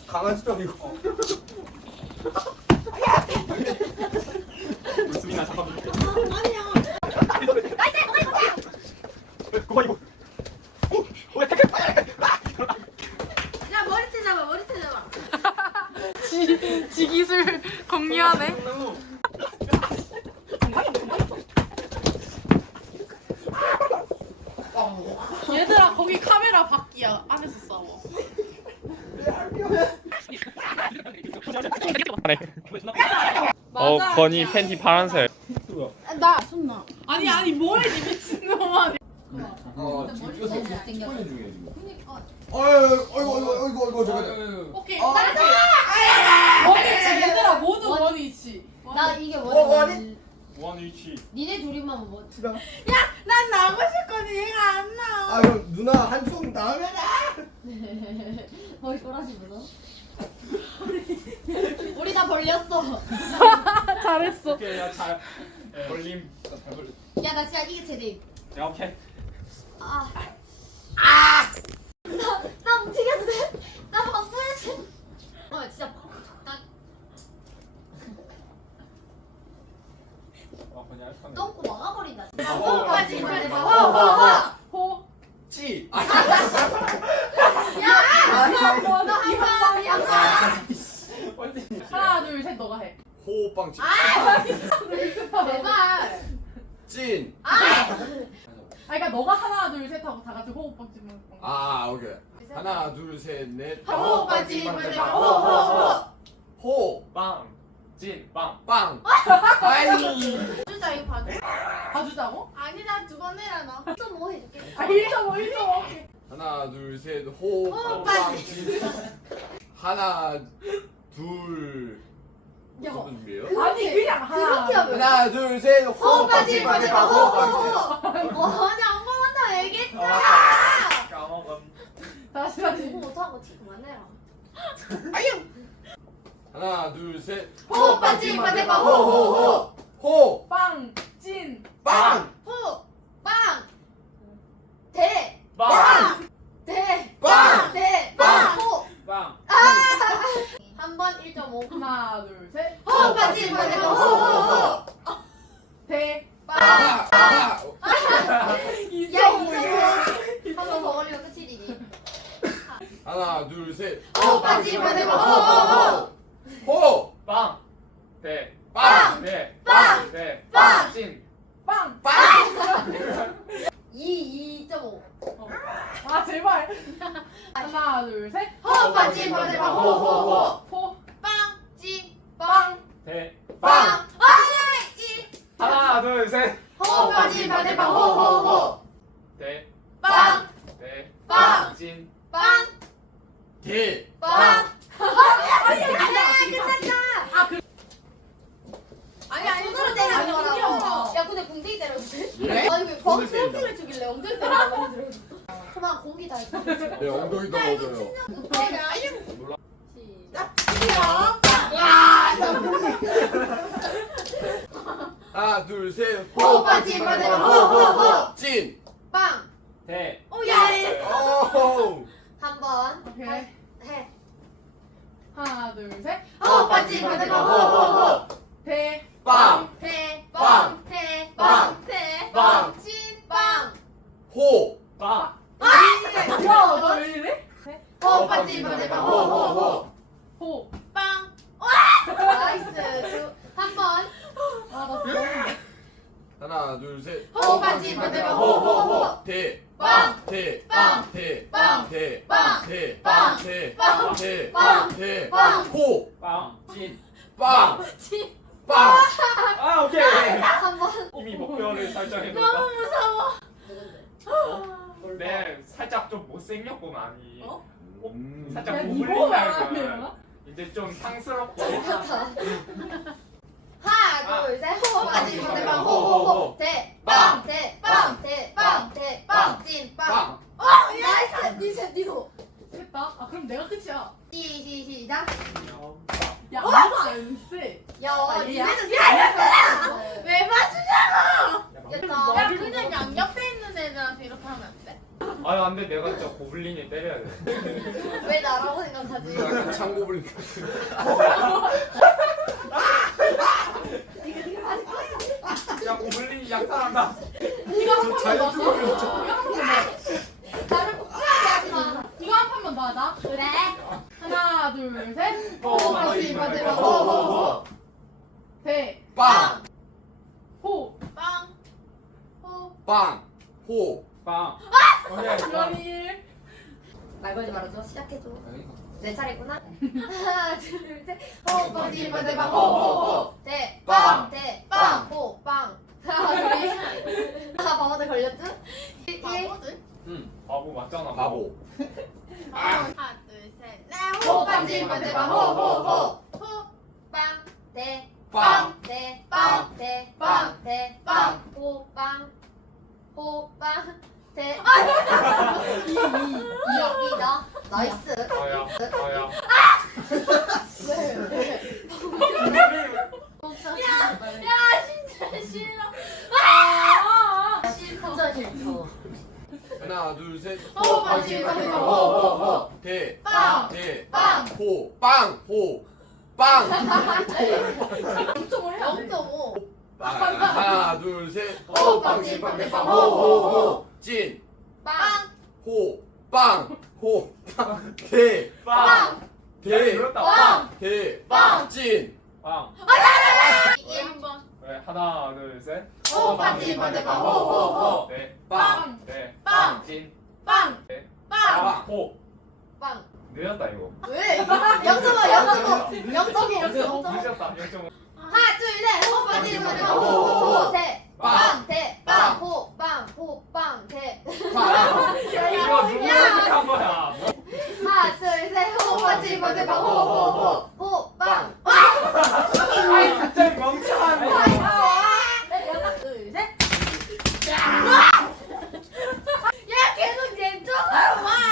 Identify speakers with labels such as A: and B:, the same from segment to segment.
A: 강아지적이고.
B: 수민아 잠깐만.
C: 아니야.
B: 그만 이거. 왜 태클?
C: 야 머리채 잡아 머리채 잡아.
D: 지 기술 공유하네. 얘들아 거기 카메라 밖이야. 안에서 싸워. 맞아.
B: 건이 팬티 파란색.
D: 나 손나. 아니 뭐해 이 미친놈아.
A: 지금 찍어서 찍는 중이에요 지금.
C: 그니까.
A: 어이구 잠깐.
D: 오케이.
C: 나도.
D: 원위치 얘들아 모두 원위치.
C: 나 이게
A: 원이?
B: 원위치.
C: 니네 둘이만 뭐?
D: 난 나고 싶거든 얘가 안 나.
A: 아 그럼 누나 한손 나오면
C: 머리 꼬라지 물어. 우리 다 벌렸어.
D: 잘했어.
B: 오케이 야잘 걸림. 잘 걸림.
C: 야 나 진짜 이게 제대.
B: 야 오케이.
C: 나 움직여도 돼? 나 바쁘지. 진짜 나
B: 건이 할 뻔해.
C: 똥꼬 막아버린다.
D: 호까지
C: 호호호.
D: 호.
A: 찌.
D: 하나 둘 셋 너가 해.
A: 호빵 찌.
C: 제발.
A: 찐.
D: 그러니까 너가 하나 둘 셋 하고 다 같이 호흡방 찍는 거.
A: 오케이. 하나 둘 셋 넷.
C: 호까지 호호호.
A: 호.
B: 빵. 찐 빵.
A: 빵. 아이.
C: 주자 이거 봐줘.
D: 봐주자고?
C: 아니 나 두 번 해라 나. 1.5 해줄게.
D: 1.5 1.5.
A: 하나 둘 셋 호. 빵 찌. 하나 둘.
C: 야.
A: 무슨 준비예요?
D: 아니 그냥
C: 그렇게 하면.
A: 하나 둘 셋
C: 호빵 찌
A: 호빵 찌
C: 호호호.
A: 호빵 찌.
C: 아니 한 번만 더 얘기했잖아.
B: 까먹음.
D: 다시
C: 공부 못하고 티 그만해라.
A: 하나 둘 셋
C: 호빵 찌 호호호.
A: 호.
D: 빵, 찐,
A: 빵.
C: 호. 빵. 대.
B: 빵.
C: 대.
A: 빵.
C: 대.
A: 빵.
C: 호.
B: 빵.
C: 한 번 1.5.
D: 하나 둘 셋.
C: 호빵 찌 호호호.
D: 대.
C: 빵. 야
D: 이정우
C: 한번 더 걸리면 끝이지.
A: 하나 둘 셋
C: 호빵 찌 호호호.
A: 호.
B: 빵. 대.
A: 빵.
B: 대.
C: 빵.
B: 대.
C: 빵.
B: 찐.
D: 빵.
C: 2.5.
D: 아 제발. 하나 둘 셋.
C: 호빵 찌 호호호.
D: 호.
C: 빵. 찌.
D: 빵.
B: 대.
A: 빵.
B: 하나 둘 셋.
C: 호빵 찌 호호호.
B: 대.
C: 빵.
B: 대.
C: 빵.
B: 찐.
C: 빵.
A: 대.
C: 빵. 아니 손으로 때리는 거라고. 야 근데 공기 때려도 돼?
A: 예?
C: 아니 왜
A: 손을
C: 엉덩이를 주길래 엉덩이 때리는 거 그만 공기 다 했어.
A: 네 엉덩이도 먹어요.
C: 내가
B: 몰라.
C: 시작.
A: 하나 둘 셋
C: 호빵 찌 호호호.
A: 찐.
C: 빵.
B: 대.
C: 오야.
A: 오.
C: 한번
D: 오케이.
C: 해.
D: 하나 둘 셋.
C: 호빵 찌 호호호.
D: 대.
A: 빵.
C: 대.
A: 빵.
C: 대.
A: 빵.
C: 대.
A: 빵.
C: 찐. 빵.
A: 호.
B: 빵.
D: 야너왜 이래?
C: 호빵 찌 호호호.
D: 호.
C: 빵. 나이스. 한 번.
D: 아나
A: 하나 둘 셋
C: 호빵 찌 호호호.
A: 대.
C: 빵.
A: 대.
C: 빵.
A: 대.
C: 빵.
A: 대.
C: 빵.
A: 대.
C: 빵.
A: 대.
C: 빵.
A: 대.
C: 빵.
A: 대.
C: 빵.
A: 호.
B: 빵. 찐.
A: 빵.
C: 찐.
A: 빵.
B: 아 오케이.
C: 한 번.
B: 이미 목표를 설정해
C: 너무
B: 놓았다.
C: 무서워.
B: 네, 살짝 좀 못생겼고 많이.
C: 어?
B: 살짝
D: 야,
B: 고블린
D: 이거 말하는
B: 닮은.
D: 거야?
B: 이제 좀 상스럽고.
C: 하나 둘 셋. 호빵 찌
A: 빵.
C: 호호호. 대. 빵. 대. 빵. 대. 빵. 대. 빵. 찐. 빵. 나이스. 니셋 니도.
D: 됐다. 아 그럼 내가 끝이야.
C: 시작.
D: 야 아무도 안 쎄.
C: 야,
D: 얘야?
C: 니네는 잘했어. 왜 맞추냐고.
D: 야,
C: 야, 그냥 양옆에 있는 애들한테 이렇게 하면 안 돼?
B: 아 안돼 내가 진짜 고블린이 때려야 돼.
C: 왜 나라고 생각하지?
A: 약간 창고블린 같은.
B: 야 고블린이 약탈한다.
D: 이거 한
A: 저
D: 판만
A: 자유투
D: 더 하자.
A: 걸렸죠.
D: 이거 한 판만 더 하자.
C: 나를 복잡하게 하지 마.
D: 이거 한 판만 더 하자.
C: 그래.
D: 하나, 둘, 셋.
C: 호박씨 받으면 호호호.
D: 대,
A: 빵,
D: 호,
C: 빵. 호.
A: 빵, 호.
B: 빵. 오케이.
D: 주원이.
C: 말 걸지 말아줘. 시작해줘. 내 차례구나. 하나, 둘, 셋. 호박씨 받으면 호호호. 대. 빵. 대. 빵. 호. 빵. 하나, 둘. 아, 바보들 걸렸죠? 1.
A: 응.
B: 바보 맞잖아.
A: 바보.
C: 하나, 둘, 셋. 넷. 호박씨 받으면 호호호. 호. 빵. 대.
A: 빵,
C: 대. 빵. 대. 빵. 대. 빵. 호. 빵. 호. 빵. 대. 이다. 나이스.
B: 아야. 아야.
C: 왜?
D: 야, 진짜 싫어. 아,
C: 진짜 싫어.
A: 하나, 둘, 셋.
C: 호박씨 받으면 호호호.
A: 대,
C: 빵.
A: 대,
C: 빵.
A: 호, 빵, 호, 빵.
D: 0.5 해야 돼.
C: 0.5.
A: 하나, 둘, 셋.
C: 호박씨 받으면 호호호.
A: 찐,
C: 빵.
A: 호, 빵, 호, 빵. 대,
C: 빵.
A: 대,
B: 그렇다.
C: 빵.
A: 대,
C: 빵.
A: 찐.
B: 빵.
C: 1번.
B: 네, 하나 둘 셋.
C: 호박씨 받으면 호호호.
B: 네.
A: 빵,
B: 네.
C: 빵.
B: 찐.
C: 빵.
B: 네.
C: 빵.
B: 호.
C: 빵.
B: 늦었다 이거.
C: 왜? 0.5.
B: 늦었다. 0.5.
C: 하나, 둘, 셋. 호박씨 받으면 호호호. 대. 빵. 대. 빵. 호. 빵. 호. 빵. 대.
A: 빵.
B: 이거 누구 선택한 거야?
C: 하나, 둘, 셋. 호박씨 받으면 호호호. 호. 빵.
B: 아이 갑자기 멍청한 거.
C: 하나, 둘, 셋. 야, 계속 내 쪽으로 와.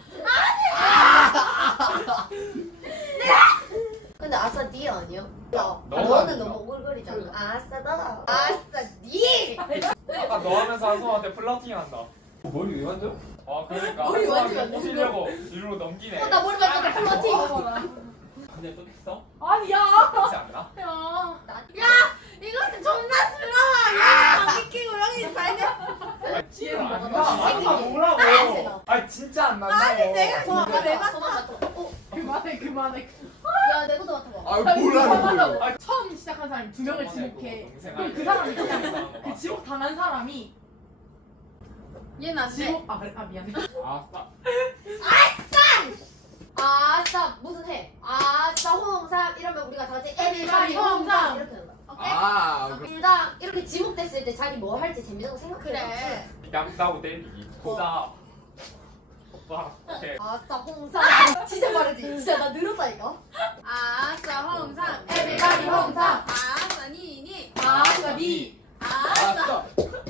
C: 근데 아싸 니 아니야? 너는
B: 아니야.
C: 너무 오글거리잖아. 아싸 너. 아싸 니.
B: 아까 너 하면서 한송한테 플러팅한다.
A: 머리 왜 만져?
B: 아 그러니까
C: 머리
B: 한송한테
C: 완전
B: 꼬시려고 일로 넘기네.
C: 나 머리 맞췄다 플러팅.
B: 근데 또 했어?
D: 아니야.
B: 그렇지 않나?
D: 야.
C: 야, 이것도 존나 들어. 야, 감기 끼고 여기 발대.
B: 아 찌를 안
C: 먹어.
B: 나. 아
C: 생긴
B: 뭐라고? 아 진짜 안 난다고.
C: 아니 내가
D: 소만
C: 내가 맡아.
D: 그만해, 그만해.
C: 야, 내 것도 맡아봐.
A: 아, 뭐라는 거야?
D: 그만하라고. 처음 시작한 사람이 두 명을 지목해. 그럼 그 사람이 그냥 그 지목 당한 사람이
C: 얘는 안 돼.
D: 지목 아 그래 아 미안해.
B: 아싸.
C: 아싸 무슨 해? 아싸 홍삼 이러면 우리가 다 같이 에비바디 홍삼 이렇게 하는 거야. 오케이?
A: 아,
C: 둘다 이렇게 지목됐을 때 자기 뭐 할지 재밌는 거 생각해.
E: 그래.
B: 양다우 때리기. 싸. 오빠. 오케이.
C: 아싸 홍삼. 진짜 말하지. 진짜 나 늘었다니까.
E: 아싸 홍삼
C: 에비바디 홍삼.
E: 아싸 니니
D: 아싸 니.
E: 아싸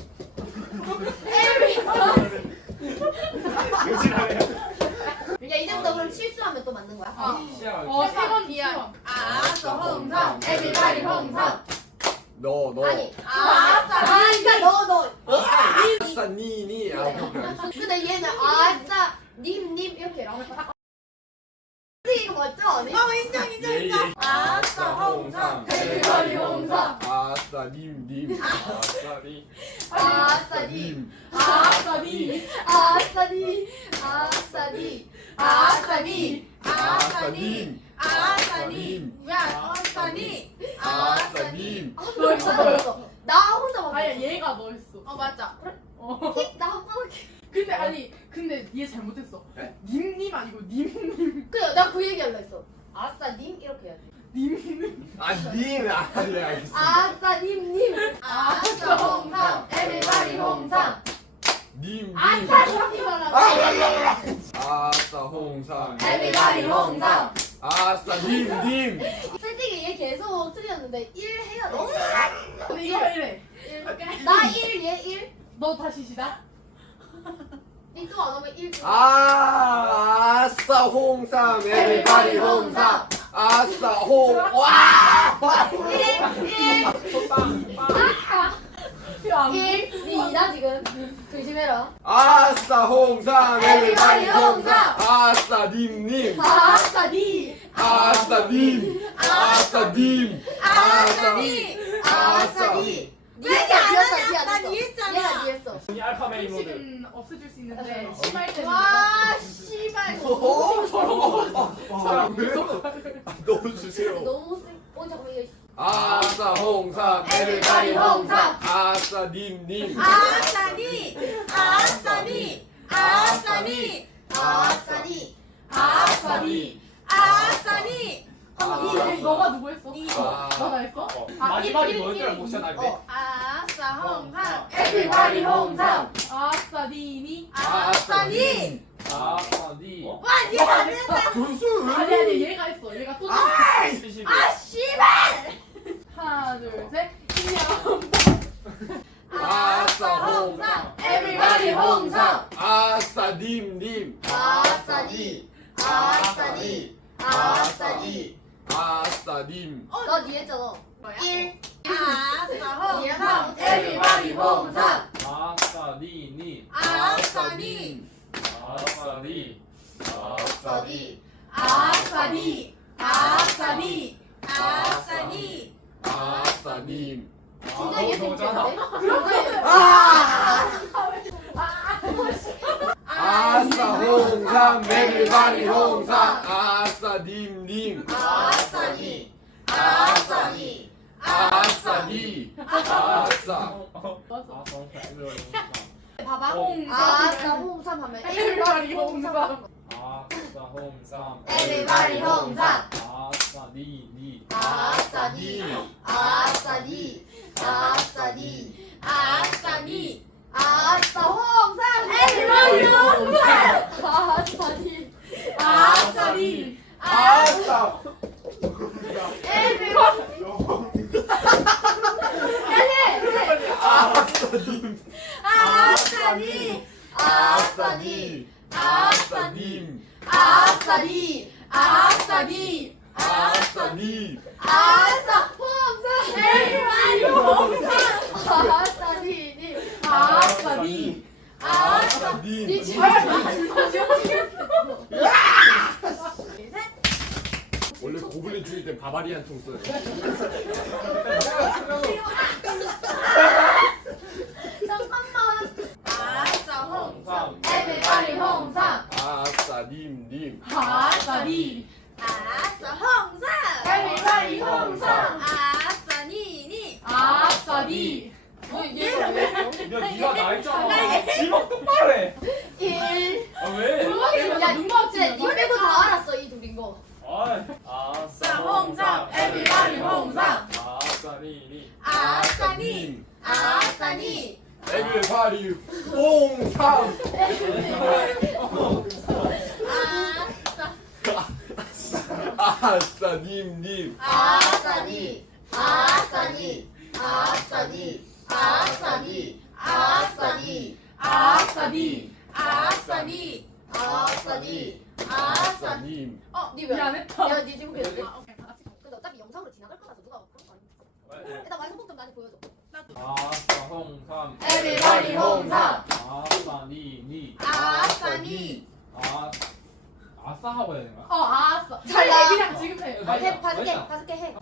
C: 야 이제부터 그럼 실수하면 또 맞는 거야.
D: 세번
E: 미안. 아싸 홍삼
C: 에비바디 홍삼.
A: 너.
C: 아니.
E: 아싸
C: 아싸 너.
A: 아싸, 니. 아, 오케이.
C: 근데 얘는 아싸 님 이렇게 해라. 이거 맞죠 아니?
A: 인정.
E: 아싸 홍삼
C: 에비바디 홍삼.
A: 아싸, 님.
B: 아싸 니.
C: 아싸 님.
D: 아싸 니.
C: 아싸 니. 아싸 니. 아싸 니.
E: 아싸 니 아싸 니 야 아싸 니
A: 아싸, 님.
C: 너 했어. 나 혼자 막.
D: 아니 얘가 너 했어.
E: 어 맞아
D: 어.
C: 나한 번밖에.
D: 근데 얘 잘못했어.
A: 네?
D: 님님 아니고 님님.
C: 그래 나그 얘기 할라 했어. 아싸 님 이렇게 해야지.
D: 님님.
A: 아, 님. 아, 네, 알겠습니다.
C: 아싸 님.
E: 아싸 홍삼
C: 에비바디 홍삼.
A: 님.
C: 아싸 이렇게 말하고.
A: 아싸, 홍삼.
C: 에비바디 홍삼.
A: 아싸, 님.
C: 솔직히 얘 계속 틀렸는데 1 해야 돼.
D: 근데 이거 이래.
C: 나 1, 얘 1.
D: 너 다시 시작.
C: 니 또 안 하면 1 줘.
A: 아싸, 홍삼. 에비바디 홍삼. 아싸, 와!
C: 1.
B: 빵. 빵.
D: 야 안
C: 1, 2다 지금. 조심해라.
A: 아싸 홍삼
C: Everybody 홍삼.
A: 아싸 님님
C: 아싸 니.
A: 아싸 님 아싸 님 아싸
E: 아싸니.
C: 아싸 니.
E: 왜 이렇게 안 하냐? 나 이해했잖아.
C: 얘가 뒤했어.
B: 이 알파벳 모드.
D: 음식은 없애줄 수 있는데 심할 때는
E: 와 씨발.
A: 넣어주세요
C: 너무 세. 잠깐만 이거.
A: 아싸 홍삼
C: Everybody 홍삼.
A: 아싸 님님
E: 아싸니. 아싸니. 아싸니.
C: 아싸 니.
D: 아싸리.
E: 아싸니.
D: 이 너가 누구 했어?
A: 아.
D: 너가 했어?
B: 마지막이
D: 일,
B: 뭐였더라?
D: 일,
B: 모션 할 때.
C: 어.
E: 아싸 홍삼.
C: Everybody 홍삼.
D: 아싸리니.
E: 아싸니.
B: 아싸니.
E: 와 얘가 안 했다.
A: 교수
D: 아니 얘가 했어. 얘가 또 했어.
B: 70.
E: 아 씨발.
D: 하나 둘 셋. 인형.
A: 아싸 홍삼
C: Everybody 홍삼.
A: 아싸 님님
C: 아싸 니. 아싸 니. 아싸 니.
A: 아싸 님
C: 너 뒤에 했잖아.
E: 뭐야?
C: 1.
E: 아싸 홍삼.
C: Everybody 홍삼.
B: 아싸니.
E: 아싸니.
B: 아싸니.
C: 아싸 니.
D: 아싸리. 아싸리.
E: 아싸니.
A: 아싸 님
C: 진짜 이게
B: 너잖아.
C: 생겼는데?
A: 아싸 홍삼 everybody 홍삼 아싸 님님
C: 아싸 니. 아싸 니.
A: 아싸 니 아싸
D: 맞아.
C: 봐봐.
D: 홍삼.
C: 아싸 홍삼 하면
D: Everybody 홍삼.
B: 아싸 홍삼.
C: Everybody 홍삼.
B: 아싸니.
C: 아싸 니. 아싸 니. 아싸 니.
E: 아싸니.
C: 아싸 홍삼.
E: Everybody 홍삼.
C: 아싸 니.
D: 아싸리.
A: 아싸
C: Everybody.
A: 아싸 님
E: 아싸니.
A: 아싸 님 아싸 님
C: 아싸 니.
D: 아싸리.
A: 아싸 님
C: 아싸 홍삼.
E: Everybody 홍삼.
C: 아싸 니. 니.
D: 아싸리.
A: 아싸
C: 니
A: 님
C: 지금
A: 원래 고블린 죽일 때 바바리안 총 써요
C: 잠깐만.
E: 아싸 홍삼.
C: Everybody 홍삼.
A: 아싸 님님
D: 아싸리.
E: 아싸 홍삼.
C: Everybody 홍삼.
E: 아싸니니.
D: 아싸리.
B: 야 니가 나 했잖아. 지목 똑바로 해.
C: 1.
B: 아 왜?
C: 야, 눈 맞지? 니 빼고 다 알았어, 이 둘인 거.
B: 아싸
E: 홍삼. Everybody 홍삼.
B: 아싸니.
E: 아싸니. 아싸니.
A: 에브리바디 홍삼
E: 아싸.
A: 아싸 님님
C: 아싸 니. 아싸 니. 아싸 니. 아싸 니. 아싸 니.
D: 아싸리.
E: 아싸니.
C: 아싸 니.
A: 아싸 님
C: 니 왜?
D: 미안했다.
C: 야, 니 지금 계속.
D: 아, 오케이. 다 같이 가자.
C: 근데 어차피 영상으로 지나갈 거라서 누가 그런 거 아니야? 일단 완성품 좀 나한테 보여줘.
B: 아싸 홍삼.
C: Everybody 홍삼.
B: 아싸니.
E: 아싸니.
B: 아싸 하고 해야 되는 거야?
D: 아싸.
C: 잘 나.
D: 그냥 지금 해.
B: 맞아.
C: 해, 다섯 개,
B: 맞아.
C: 다섯 개 해.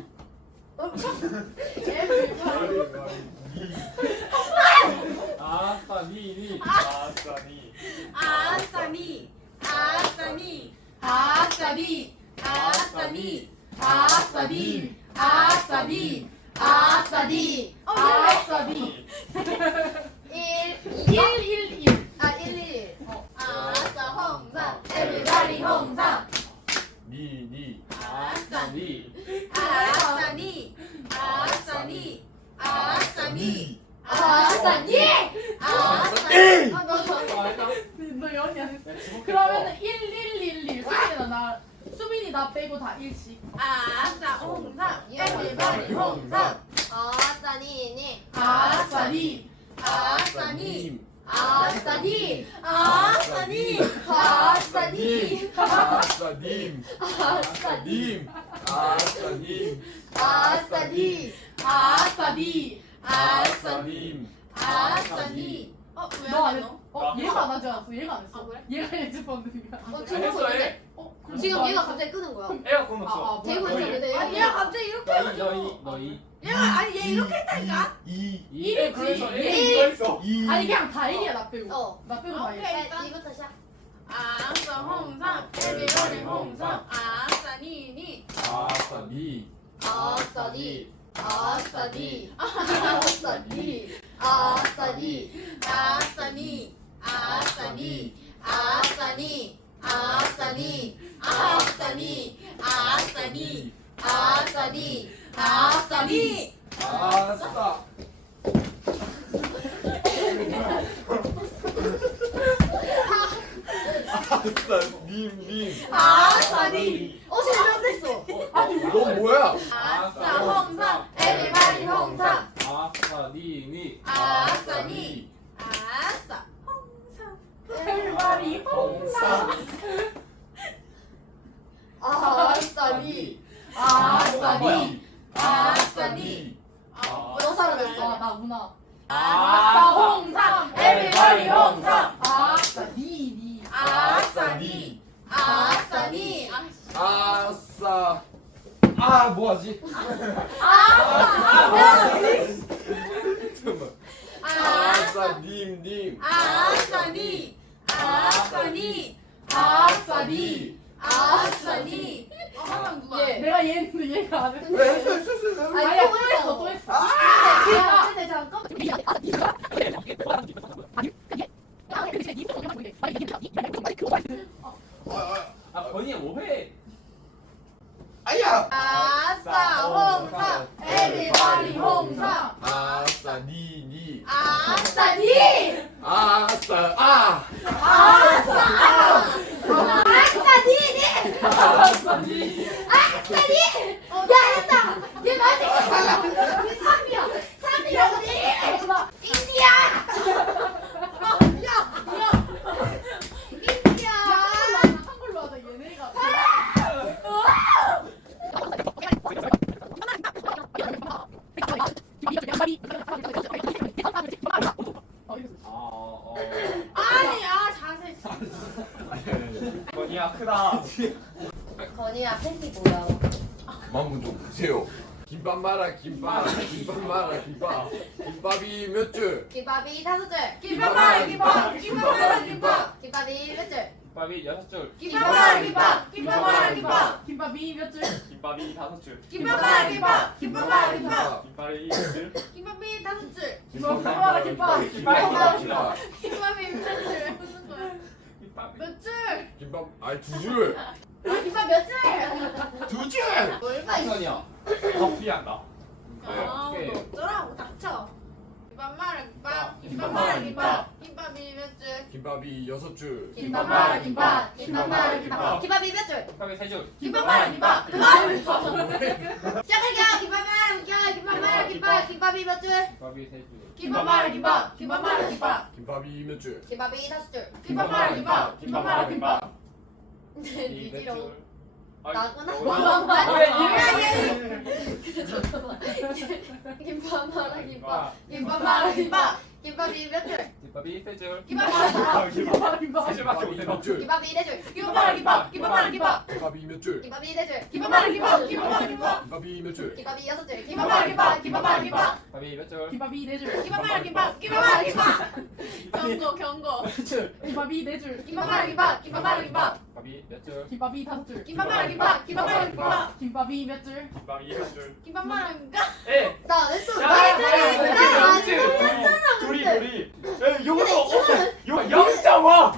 B: 아싸니. 아싸니.
E: 아싸니. 아싸니.
D: 아싸리.
E: 아싸니.
D: 아싸리. 아싸리.
C: 아싸 니.
D: 아싸리.
C: 1.
D: 111.
C: 아, 1.
E: 아싸 홍삼.
C: Everybody 홍삼.
A: 니니
B: 아싸니.
E: 아싸니. 아싸니. 아싸니.
C: 아싸 니. 아싸
A: 니.
D: 너 연이 안 했어. 그러면은 1111. 수빈이 나 빼고 다 1씩.
E: 아싸 홍삼.
C: Everybody 홍삼. 아싸 니. 니.
D: 아싸리.
E: 아싸니.
C: 아싸 니.
E: 아싸니.
C: 아싸 니.
A: 아싸 님
C: 아싸 니.
A: 님 아싸 님
C: 아싸 니.
D: 아싸리.
A: 아싸님.
E: 아싸니.
D: 너
E: 왜안
D: 안
E: 해?
D: 했어?
E: 너?
D: 얘가 안 하지 않았어? 얘가 안 했어?
E: 아, 그래?
D: 얘가 예지 방금이야.
C: 지금 하고
B: 했어
C: 있는데?
B: 애.
D: 그럼
C: 지금
D: 너
C: 얘가
D: 안
C: 갑자기 끄는 거야.
B: 애가 그건 없어.
C: 대고
B: 너희.
C: 있었는데
E: 아니 얘가 갑자기 이렇게 해가지고.
B: 너희.
E: 얘가 아니 얘 이렇게 했다니까.
B: 애 그래서 애
C: 일.
B: 이거 있어.
D: 아니 그냥 다 1이야 나 빼고.
C: 어.
D: 나 빼고 다 1.
E: 오케이.
C: 네, 이부터 시작.
E: 아싸 홍삼 에비바디 홍삼 아싸니니.
A: 아싸니.
C: 아싸니. 아싸니. 아싸니. 아싸니.
E: 아싸니 아싸니 아싸니 아싸니 아싸니 아싸니 아싸니 아싸니.
A: 아싸. 아싸님.
E: 아싸니.
C: 실명됐어.
A: 너 뭐야?
E: 아싸 홍삼 에비바디 홍삼
B: 아싸니니.
E: 아싸니 아싸 홍삼.
D: 헬바리 홍삼.
C: 아싸니.
D: 아싸니.
E: 아싸니.
C: 너 사라졌어.
D: 나 문화.
B: 아싸
D: 홍삼.
E: 에비바디 홍삼
D: 아싸 니.
E: 아싸니 아싸니.
A: 아싸.
B: 아 뭐하지?
A: 잠깐만.
E: 아싸
A: 님.
E: 아싸니 아싸니
D: 아싸니.
E: 아싸니. 한명 누가?
C: 얘.
D: 내가 얘 했는데 얘가 안 했어.
C: 아니,
D: 아니야
C: 또
D: 또
C: 했어.
D: 했어 또 했어.
C: 근데 잠깐.
B: 아 건이야 뭐해?
A: 아야.
E: 아싸 홍삼 에비바디 홍삼
A: 아싸니.
E: 아싸니
A: 아싸. 아.
C: 아싸니.
A: 아싸니.
C: 아싸니. 야 했다. 얘 맞지? 얘 3이야. 3이라고 돼. 인디야. 인디야.
D: 한글로 하자 얘네가.
E: 아니 자세.
B: 건이야 크다.
C: 건이야 팬티 뭐야?
A: 마음 좀 보세요. 김밥 말아 김밥. 김밥 말아 김밥. 김밥이 몇 줄?
C: 김밥이 5줄.
E: 김밥 말아 김밥. 김밥 말아 김밥.
C: 김밥이 몇 줄?
B: 김밥이 6줄.
E: 김밥 말아 김밥. 김밥 말아 김밥.
D: 김밥이 몇 줄?
B: 김밥이 5줄.
E: 김밥 말아 김밥. 김밥 말아 김밥.
B: 김밥이 2줄.
E: 김밥이 5줄.
D: 김밥 말아 김밥.
B: 김밥이 5줄.
E: 김밥이 몇 줄? 무슨 거야?
B: 김밥이
E: 몇 줄?
A: 김밥 아니 2줄.
C: 김밥 몇 줄?
A: 2줄.
C: 뭘까 이
B: 건이야. 커피 한다.
E: 아,
B: 오케이.
E: 너 어쩌라고 닥쳐. 김밥 말아 김밥. 김밥
A: 김밥
E: 말아
A: 말아
E: 김밥. 김밥이 몇 줄?
A: 김밥이 6줄.
C: 김밥 말아 김밥. 김밥 말아 김밥. 김밥이 몇 줄?
B: 김밥이 3줄.
E: 김밥 말아 김밥.
C: 시작할게요. 김밥 말아 김밥. 김밥 말아 김밥. 김밥이 몇 줄?
B: 김밥이 3줄.
E: 김밥 말아 김밥. 김밥 말아 김밥.
A: 김밥이 몇 줄?
C: 김밥이 5줄.
E: 김밥 말아 김밥.
B: 김밥 말아 김밥.
C: 니지로
B: 아니,
C: 나구나. 김밥 말아 김밥. 김밥 말아 김밥. 김밥이 몇 줄?
B: 김밥이 3줄.
E: 김밥 말아 김밥.
D: 김밥 김밥.
B: 3줄밖에 못해.
A: 몇 줄?
C: 김밥이 4줄.
E: 김밥 말아 김밥. 김밥 말아 김밥.
A: 김밥이 몇 줄?
C: 김밥이 4줄.
E: 김밥 말아 김밥. 김밥 말아 김밥.
A: 김밥이 몇 줄?
C: 김밥이 6줄.
E: 김밥 말아 김밥. 김밥 말아 김밥.
B: 김밥이 몇 줄?
D: 김밥이 4줄.
E: 김밥 말아 김밥. 김밥 말아 김밥. 경고 경고.
B: 몇 줄?
D: 김밥이 4줄.
E: 김밥 말아 김밥. 김밥 말아 김밥.
B: 김밥이 몇 줄?
D: 김밥이 5줄.
E: 김밥 말아 김밥. 김밥 말아 김밥.
D: 김밥이 몇 줄?
B: 김밥이 1줄.
E: 김밥 말아 김밥.
B: 에!
C: 나 안 했어.
B: 야,
C: 나안
B: 둘이
C: 했잖아.
B: 둘이
C: 근데.
B: 둘이. 에 요것도 요 0.5.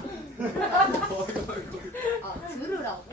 C: 아 들으라고.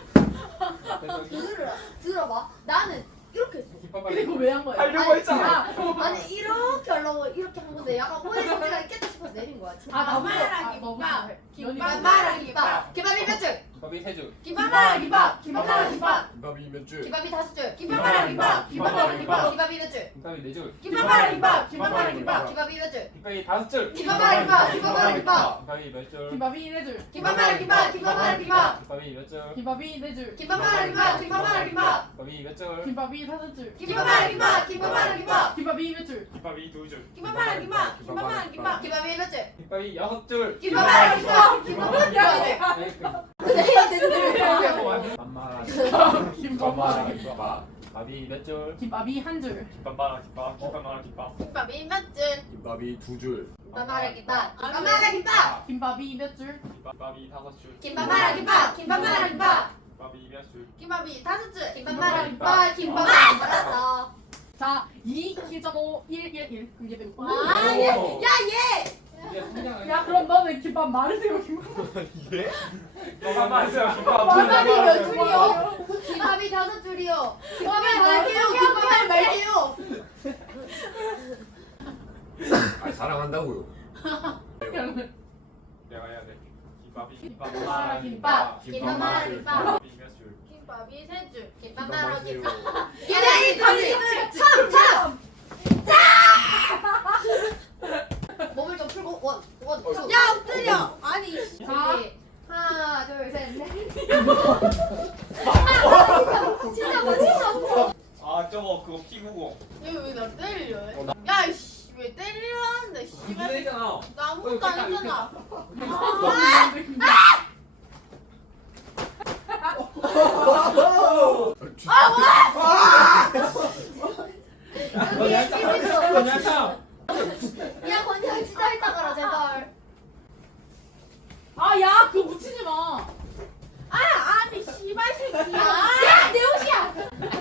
C: 들어봐. 나는 이렇게 했어.
D: 근데 그거 왜 한 거야?
B: 하려고 했잖아.
C: 아니 이렇게 하려고 이렇게 한 건데 약간 오해 상태가 있겠다 싶어서 내린 거야.
D: 아,
E: 김밥
D: 너무
E: 말아
D: 아, 너무
E: 김밥.
D: 좋아해.
E: 김밥
C: 김밥
E: 말아
C: 말아
E: 김밥.
C: 김밥. 김밥이 몇 줄?
B: 김밥이 김밥이 3줄.
E: 김밥 말아 김밥. 김밥 말아 김밥.
A: 김밥이 몇 줄?
C: 김밥이 5줄.
E: 김밥 말아 김밥. 김밥 말아 김밥.
C: 김밥이 몇 줄?
B: 김밥이 4줄.
E: 김밥 말아 김밥. 김밥 말아 김밥.
C: 김밥이 몇 줄?
B: 김밥이 5줄.
E: 김밥 말아 김밥. 김밥 말아 김밥.
B: 김밥이 몇 줄?
D: 김밥이 4줄.
E: 김밥 말아 김밥. 김밥 말아 김밥.
B: 김밥이 몇 줄?
D: 김밥이 4줄.
E: 김밥 말아 김밥. 김밥 말아 김밥.
B: 김밥이 몇 줄?
D: 김밥이 5줄.
E: 김밥 말아 김밥. 김밥 말아 김밥.
D: 김밥이 몇 줄?
B: 김밥이 2줄.
E: 김밥 말아 김밥. 김밥 말아 김밥.
C: 김밥이 몇 줄?
B: 김밥이 6줄.
E: 김밥 말아 김밥. 김밥 말아 김밥.
C: 근데 해야 되는데.
B: 맘마.
D: 김밥 말아 김밥.
A: 김밥.
B: 밥이 몇 줄?
D: 김밥이 1줄.
B: 김밥 말아 김밥. 김밥 말아 김밥.
E: 김밥이 몇 줄?
A: 김밥이 2줄.
C: 김밥 말아 김밥.
E: 김밥 말아 김밥.
D: 김밥이 몇 줄?
B: 김밥이 5줄.
E: 김밥 말아 김밥. 김밥 말아 김밥.
B: 김밥이 몇 줄?
E: 김밥이 5줄.
C: 김밥 말아 김밥. 김밥 말았어.
D: 자, 2, 1.5, 1, 1, 1. 그럼 얘 빼고.
E: 아, 얘. 야, 얘.
D: 야, 그럼 너는 김밥 말으세요, 김밥.
A: 예?
B: 김밥 말으세요. 김밥.
C: 김밥이 몇 줄이요? 김밥이 5줄이요. 김밥이 말게요. 김밥이 말게요.
A: 아 사랑한다고요.
B: 내가 해야 돼. 김밥이
D: 김밥
B: 김밥
D: 말아 김밥.
C: 김밥 말아 김밥.
B: 김밥이 몇 줄?
E: 김밥이 3줄.
C: 김밥 말아 김밥.
E: 얘네 이 던지는 참.
C: 몸을 좀 풀고 원, 투.
E: 야, 엎드려. 아니.
D: 자,
C: 하나, 둘, 셋, 넷. 진짜 뭐 진짜.
B: 아 저거 그거 피구공.
E: 얘왜나 때려? 야, 이씨. 왜 때리려는데, 씨발.
B: 때리잖아.
E: 나 아무것도 안 했잖아.
B: 너냐 참. 너냐 참.
C: 야, 건영 진짜 했다 가라 제발.
D: 아, 야, 그거 묻히지 마.
E: 아니, 씨발 새끼야.
C: 야, 내 옷이야.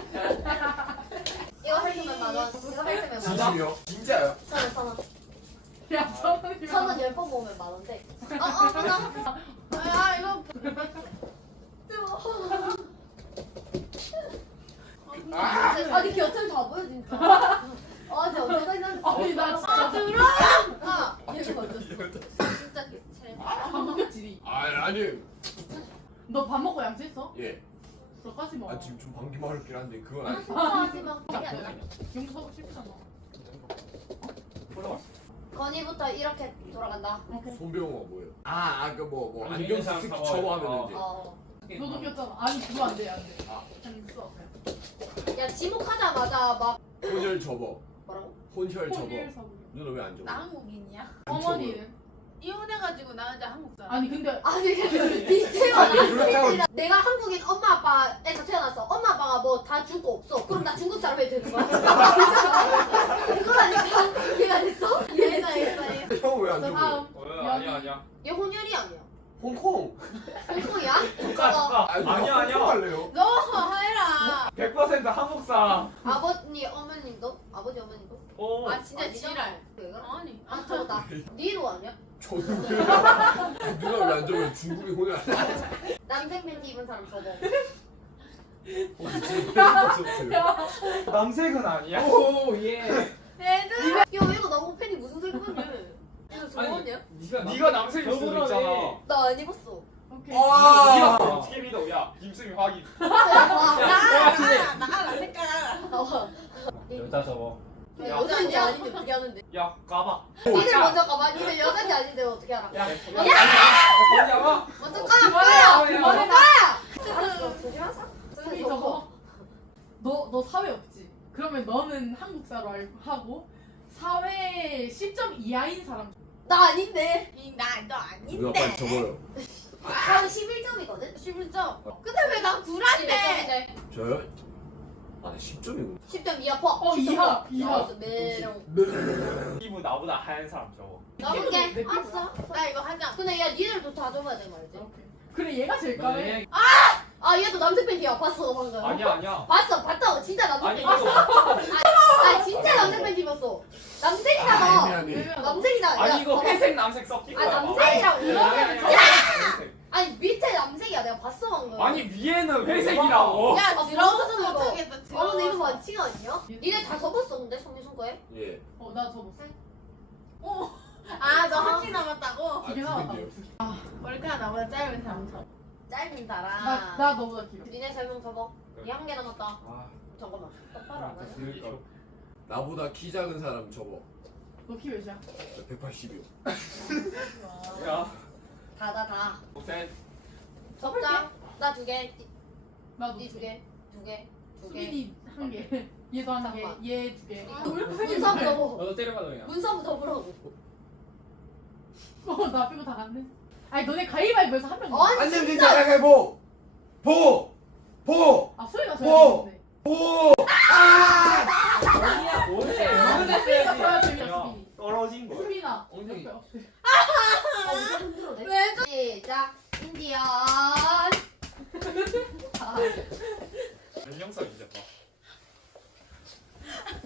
C: 이거 핥으면 만 원. 이거 핥으면 만 원.
A: 진심이요? 진짜요?
C: 천 원.
D: 야, 저는
C: 천 원 10번 모으면 만 원대.
E: 야, 이거.
C: 아니 곁을 다 보여 진짜. 아, 진짜 언제가 있는데.
D: 아니, 나 진짜
E: 들어.
C: 얘기 걸렸어. 진짜 제.
D: 밥 먹였지.
A: 아니.
D: 너 밥 먹고 양치했어?
A: 예.
D: 그러까지 마.
A: 아 지금 좀 방귀 마렵긴 한데 그건 아니죠.
C: 하지만 그게 아니라.
D: 용서 서고 싶잖아.
C: 건이부터 이렇게 돌아간다.
D: 오케이.
A: 손병호가 뭐예요? 그 뭐
B: 아니,
A: 안경
B: 인상
A: 쓱쓱
B: 잡아요.
A: 쳐고 하면 이제.
C: 어.
D: 너도 꼈잖아. 아니, 그거 안 돼, 안 돼.
A: 아.
D: 그냥 써. 그냥.
C: 야, 지목하자마자 막
A: 혼혈 접어.
C: 뭐라고?
A: 혼혈 접어.
D: 폰일 사고.
A: 누나 왜 안 접어?
E: 나 한국인이야.
D: 어머니는?
E: 이혼해가지고 나 이제 한국 사람.
D: 아니, 근데
C: 아니 디테일
A: 그렇다고.
C: 내가 한국인 엄마 아빠에서 태어났어. 엄마 아빠가 뭐 다 중국 없어. 그럼 나 중국 사람 해도 되는 거야? 그건 아니까 이해가 됐어? 이해가.
A: 형 왜 안
D: 저
A: 접어?
D: 다음.
B: 아니야.
C: 얘 혼혈이 아니야.
A: 홍콩.
C: 홍콩이야?
B: 축하. 아니야.
A: 할래요?
E: 너 해라.
B: 100% 한국 사람.
C: 아버님 어머님도? 아버지 어머님도?
B: 오.
E: 아, 진짜 지랄.
C: 왜 그래?
E: 아니.
C: 아 저거다. 니도 아니야?
A: 저는 누나 왜 안 접어요? 중국인 혼혈 아니야?
C: 남색 팬티 입은 사람 저거.
A: 혹시 지금 팬티버스부터요?
B: 남색은 아니야?
A: 오 예.
E: 얘들.
C: 야 이거 너무 팬이 무슨 색이냐? 이거 저거냐?
B: 네가 남색일 수도 있잖아.
C: 나 안 입었어.
D: 오케이.
B: 네가 어떻게 믿어? 야, 김승희 확인.
E: 나 색깔 알아.
B: 여자 저거.
C: 여자인지 아닌지 어떻게 하는데?
B: 야, 까봐.
C: 니들 먼저 가봐. 니들 여자인지 아닌지 어떻게 알아?
B: 야, 야!
C: 먼저 가.
D: 그만해, 그만해.
C: 알았어. 조심하자.
D: 수미 저거. 너 사회 없지? 그러면 너는 한국 사람 하고 사회 10점 이하인 사람.
C: 나 아닌데.
E: 나너
A: 누나 빨리
E: 아닌데.
A: 접어요.
C: 저는 11점이거든.
E: 11점. 근데 왜 난 9란데?
A: 저요? 아 10점이구나.
C: 10점 이하 퍼.
D: 이하.
C: 메롱.
B: 피부 나보다 하얀 사람 저거.
C: 나올게.
D: 내
C: 알았어.
E: 나 이거 하자.
C: 근데 야 니들도 다 줘봐야 돼 말이지.
D: 오케이. 그래, 얘가 제일 까매.
C: 아 얘도 남색 팬티야. 봤어 방금.
B: 아니야.
C: 봤다. 진짜 남색
B: 아니
C: 팬티.
B: 이거
C: 아 진짜 남색 팬티 입었어. 남색이잖아.
A: 애매하네.
C: 남색이잖아.
B: 아니
C: 야,
B: 이거
C: 봐봐.
B: 회색 남색 섞인
C: 아,
B: 거야.
C: 남색이라고.
B: 야!
C: 아니 밑에 남색이야. 내가 봤어 방금.
B: 아니 위에는 회색이라고.
E: 야,
C: 아,
E: 들어가서
C: 들어가서
E: 못하겠다.
C: 아 근데 이거
E: 들어가서.
C: 반칙 아니야? 니네 다 접었어 근데 성민순 거에?
A: 예.
D: 나 접었어.
E: 아, 너 한치 남았다고?
A: 아
D: 두개 나왔다고.
A: 두개요.
E: 머리카락 나보다 짧은 사람 쳐.
C: 짧은 사람.
D: 나 너보다 길어.
C: 니네 설명 적어. 니 한 개 남았다.
B: 아,
C: 잠깐만. 똑바로 안 하네.
B: 들을까?
A: 나보다 키 작은 사람 접어.
D: 너 키 몇이야?
A: 180이요.
B: 야,
C: 다.
B: 셋.
C: 적자. 나 2개.
D: 나도
C: 니 2개. 2개. 2개.
D: 수빈이 한 개. 얘도 한 개.
C: 잠깐만.
D: 얘 2개.
C: 너 이렇게 문서부 접어.
B: 너도 때려봐 너야.
C: 문서부 접으라고.
D: 나 빼고 다 갔네. 아니 너네 가위바위보에서 한 명.
C: 아니
A: 안 되면
C: 진짜.
A: 진짜 가위바위보. 보.
D: 아 소리가
A: 보!
D: 잘
A: 보. 아!
B: 아니야, 뭐해?
D: 근데 수빈이가 더 재미야 수빈이.
B: 떨어진 거.
D: 수빈아.
B: 엉덩이.
D: 옆에 엎드려.
C: 왜? 시작. 인디언.
B: 안녕상 이제 봐.